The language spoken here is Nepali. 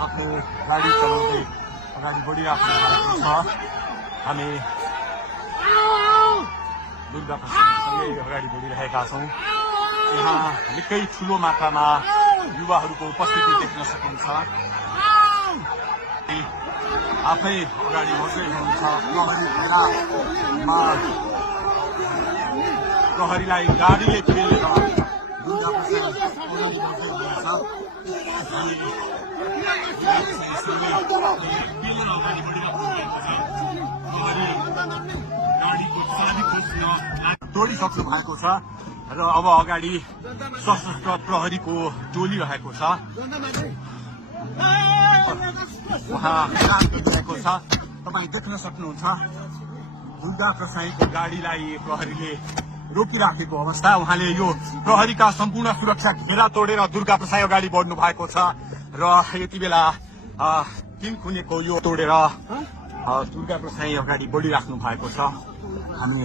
आफ्नो गाडी चलाउँदै अगाडि बढिराख्नु भएको छ। हामी दुर्गा प्रसादसँगै अगाडि बढिरहेका छौँ। यहाँ निकै ठुलो मात्रामा युवाहरूको उपस्थिति देख्न सकिन्छ। आफै अगाडि बढ्दै हुनुहुन्छ। प्रहरीलाई गाडीले पेलेर दुर्गा प्रसाद अगाडि बढ्दै हुनुहुन्छ। तोडिसक्नु भएको छ र अब अगाडि सशस्त्र प्रहरीको टोली रहेको छ। उहाँ काम गरिरहेको छ। तपाईँ देख्न सक्नुहुन्छ दुर्गा प्रसाईको गाडीलाई प्रहरीले रोकिराखेको अवस्था। उहाँले यो प्रहरीका सम्पूर्ण सुरक्षा घेरा तोडेर दुर्गा प्रसाई अगाडि बढ्नु भएको छ र यति बेला 3 खुनेको यो तोडेर दुर्गा प्रसाई अगाडि बढिराख्नु भएको छ। हामी